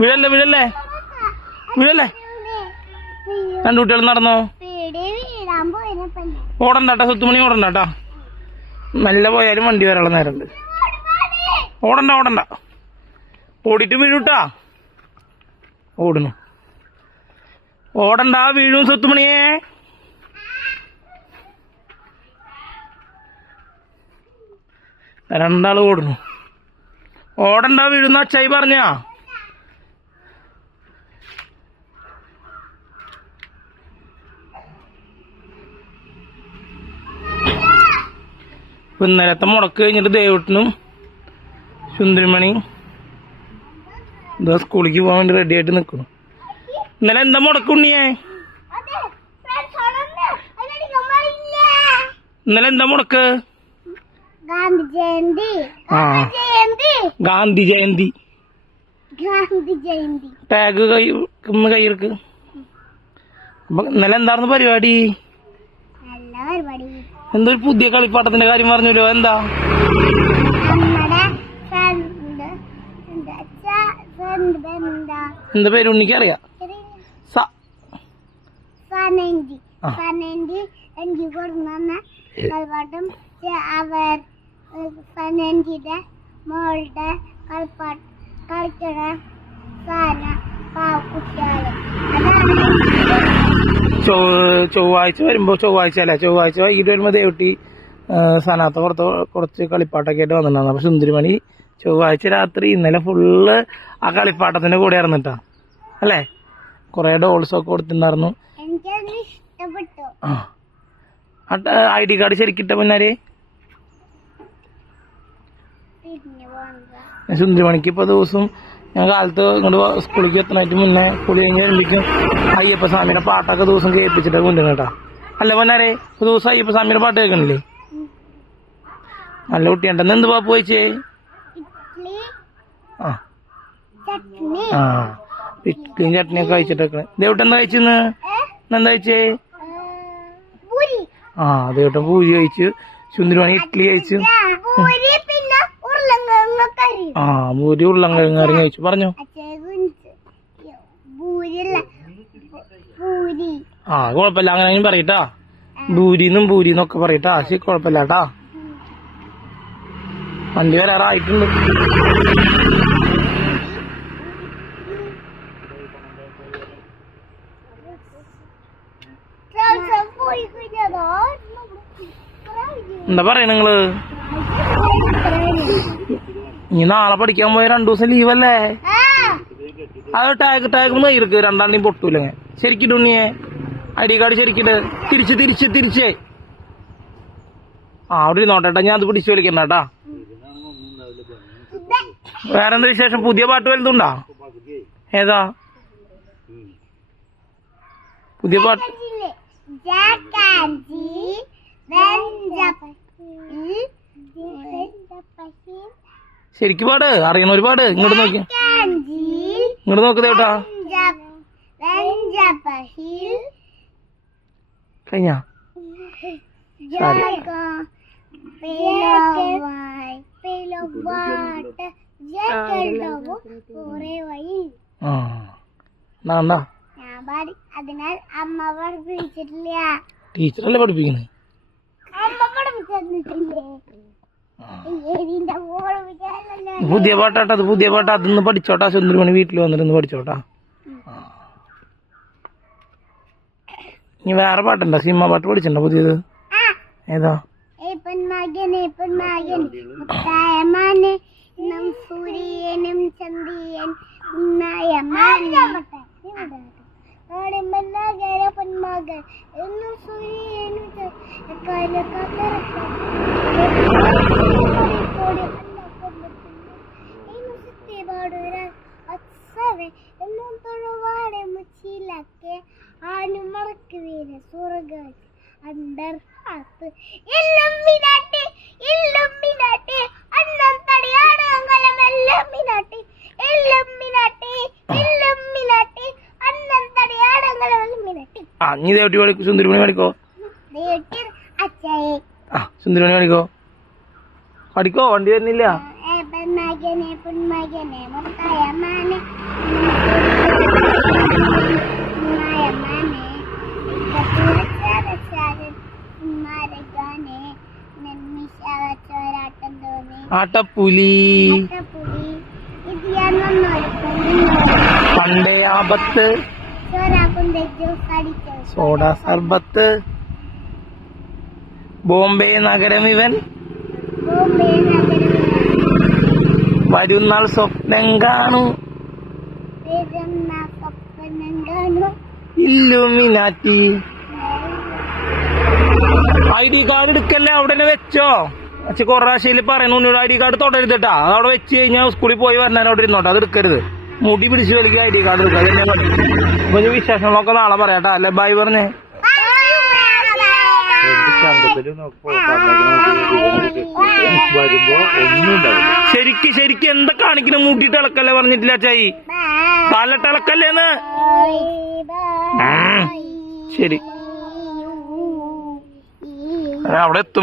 വീഴല്ലേ വീഴല്ലേ വീഴല്ലേ. രണ്ടു കുട്ടികൾ നടന്നോ. ഓടണ്ടാട്ടാ സ്വത്തുമണി, ഓടണ്ടാട്ടാ. നല്ല പോയാലും വണ്ടി വരാനുള്ള നേരമുണ്ട്. ഓടണ്ട ഓടണ്ട, ഓടിയിട്ട് വീഴൂട്ടാ. ഓടുന്നു, ഓടണ്ട വീഴും സ്വത്തുമണിയെ. രണ്ടാള് ഓടുന്നു. ഓടണ്ട വീഴുന്ന അച്ചായി പറഞ്ഞാ. ഇന്നലത്തെ മുടക്ക് കഴിഞ്ഞിട്ട് ദേവട്ടനും സുന്ദരിമണി ഇതാ സ്കൂളിലേക്ക് പോകാൻ വേണ്ടി റെഡി ആയിട്ട് നിൽക്കുന്നു. ഇന്നലെ എന്താ മുടക്കുണ്ണിയേ? ഇന്നലെ എന്താ മുടക്ക്? ആ ഗാന്ധി ജയന്തി. ടാഗ് കയ്യിലേക്ക്. അപ്പൊ ഇന്നലെ എന്തായിരുന്നു പരിപാടി? എന്തൊരു പുതിയ കളിപ്പാട്ടത്തിന്റെ കാര്യം പറഞ്ഞല്ലോ. എന്താ എന്താ പേര് ഉണ്ണിക്ക് അറിയാം? എനിക്ക് കൊടുന്ന കളിപ്പാട്ടം അവർ സനന്ദിയുടെ മോളുടെ കളിക്കണ സാധനം കുട്ടികള്. ചൊവ്വാഴ്ച വരുമ്പോ, ചൊവ്വാഴ്ച വൈകിട്ട് വരുമ്പോ ദേവട്ടി സനാത്ത കുറച്ച് കളിപ്പാട്ടൊക്കെ ആയിട്ട് വന്നിട്ടുണ്ടായിരുന്നു. അപ്പൊ സുന്ദരിമണി ചൊവ്വാഴ്ച രാത്രി ഇന്നലെ ഫുള്ള് ആ കളിപ്പാട്ടത്തിന്റെ കൂടെ ഇറന്നിട്ടാ അല്ലേ? കൊറേ ഡോൾസ് ഒക്കെ കൊടുത്തിട്ടുണ്ടായിരുന്നു. ID കാർഡ് ശരിക്കിട്ട പിന്നാരെ സുന്ദരിമണിക്ക് ഇപ്പൊ ദിവസം ഞാൻ കാലത്ത് ഇങ്ങോട്ട് സ്കൂളിലേക്ക് എത്തണായിട്ട് മുന്നേ കുളി കഴിഞ്ഞ് വരുമ്പോഴേക്കും അയ്യപ്പ സ്വാമിയുടെ പാട്ടൊക്കെ ദിവസം കേൾപ്പിച്ചിട്ട് കൊണ്ടുവരണം കേട്ടാ. അല്ല പൊന്നാരെ ദിവസം അയ്യപ്പ സ്വാമിയുടെ പാട്ട് കേൾക്കണില്ലേ? നല്ല കുട്ടിയുണ്ടെന്ന്. എന്ത് പാപ്പ് കഴിച്ചേ? ഇഡ്ഡലിയും ചട്നിയൊക്കെ കഴിച്ചിട്ടൊക്കെ. ദേവട്ടെന്താ കഴിച്ചെന്ന്? എന്താ കഴിച്ചേ? ദേവട്ടൻ പൂരി കഴിച്ചു, സുന്ദരിമണി ഇഡ്ഡലി കഴിച്ചു. പൂരി ഉരുളങ്കിഴങ്ങ് കറി കഴിച്ചു. പറഞ്ഞോ. കുഴപ്പമില്ല, അങ്ങനെ പറയട്ടാ. ഭൂരിന്നൊക്കെ പറയട്ടാ. ശരി, കുഴപ്പമില്ല കേട്ടാ. വണ്ടി വരാറായിട്ടുണ്ട്. എന്താ പറയണ നിങ്ങള്? ഇനി നാളെ പഠിക്കാൻ പോയ 2 ദിവസം ലീവല്ലേ? അത് ടാഗ് കയ്യിലേക്ക് 2 പൊട്ടൂല. ശരിക്കിട്ട് ഉണ്ണിയെ ID കാർഡ് ശരിക്കിട്ട് തിരിച്ചേ. അവിടെ ഇരുന്നോട്ടെട്ടാ, ഞാൻ അത് പിടിച്ചു വിളിക്കണ്ടാ. വേറെന്താ വിശേഷം? പുതിയ പാട്ട് വലുതുണ്ടാ? ഏതാ പുതിയ പാട്ട്? ശരിക്കും പാട്, അറിയണ ഒരു പാട്. ഇങ്ങോട്ട് നോക്ക് ദേവട്ടാ. കഴിഞ്ഞ അതിനാൽ അമ്മ പഠിപ്പിച്ചിട്ടില്ല. ടീച്ചറല്ലേ പഠിപ്പിക്കുന്നത്? പുതിയ പാട്ടാ, അത് പുതിയ പാട്ടാ. അതൊന്ന് പഠിച്ചോട്ടാ. സുന്ദരിമണി വീട്ടിൽ വന്നിട്ട് പഠിച്ചോട്ടാ. ഇനി വേറെ പാട്ടുണ്ടോ? സിനിമ പാട്ട് പഠിച്ചിട്ടുണ്ടോ പുതിയത്? ഏതാ? സൂര്യനും ചന്ദ്രൻ പൊന്മകൻ എന്നും സൂര്യനും എന്നും തൊഴുവാടെ മുച്ചിലൊക്കെ ആനുമടക്ക് വീര് സ്വർഗ അണ്ടർ ഹാത്ത് എല്ലാം മിനാട്ടി അന്നം തടിയാണ് അങ്കലം എല്ലാം മിനാട്ടി അന്നം തടിയാണ് അങ്കലം മിനാട്ടി. നീ ദേവട്ടി പഠിക്കോ? സുന്ദരിമണി പഠിക്കോ? അച്ഛയെ സുന്ദരിമണി പഠിക്കോ? വണ്ടി വരുന്നില്ല. പൊന്മകനെ മുത്തായ മാനെ ആട്ടപ്പുലി പണ്ടേ ആപത്ത് സോഡ സർബത്ത് ബോംബെ നഗരം ഇവൻ വരുന്നാൾ സ്വപ്നം കാണും ഇല്ലുമിനാറ്റി ID കാർഡ് എടുക്കല്ലേ അവിടെ തന്നെ വെച്ചോ. പക്ഷെ കൊറാശയിൽ പറയുന്നു ID കാർഡ് തൊടരുതട്ടാ. അത് അവിടെ വെച്ച് കഴിഞ്ഞാൽ സ്കൂളിൽ പോയി വരണേരം അവിടെ ഇരുന്നോട്ടെ. അത് എടുക്കരുത്. മുടി പിടിച്ച് വലിക്കുക ID കാർഡ് എടുക്കുക. അപ്പൊ വിശേഷങ്ങളൊക്കെ നാളെ പറയാട്ടാ. അല്ലെ ബൈ പറഞ്ഞേ. ശരിക്ക് എന്താ കാണിക്കണ മൂട്ടിട്ട് ഇളക്കല്ലേ പറഞ്ഞിട്ടില്ല ചായി. പാലിട്ട് ഇളക്കല്ലേന്ന്. ശരി അവിടെ എത്തും.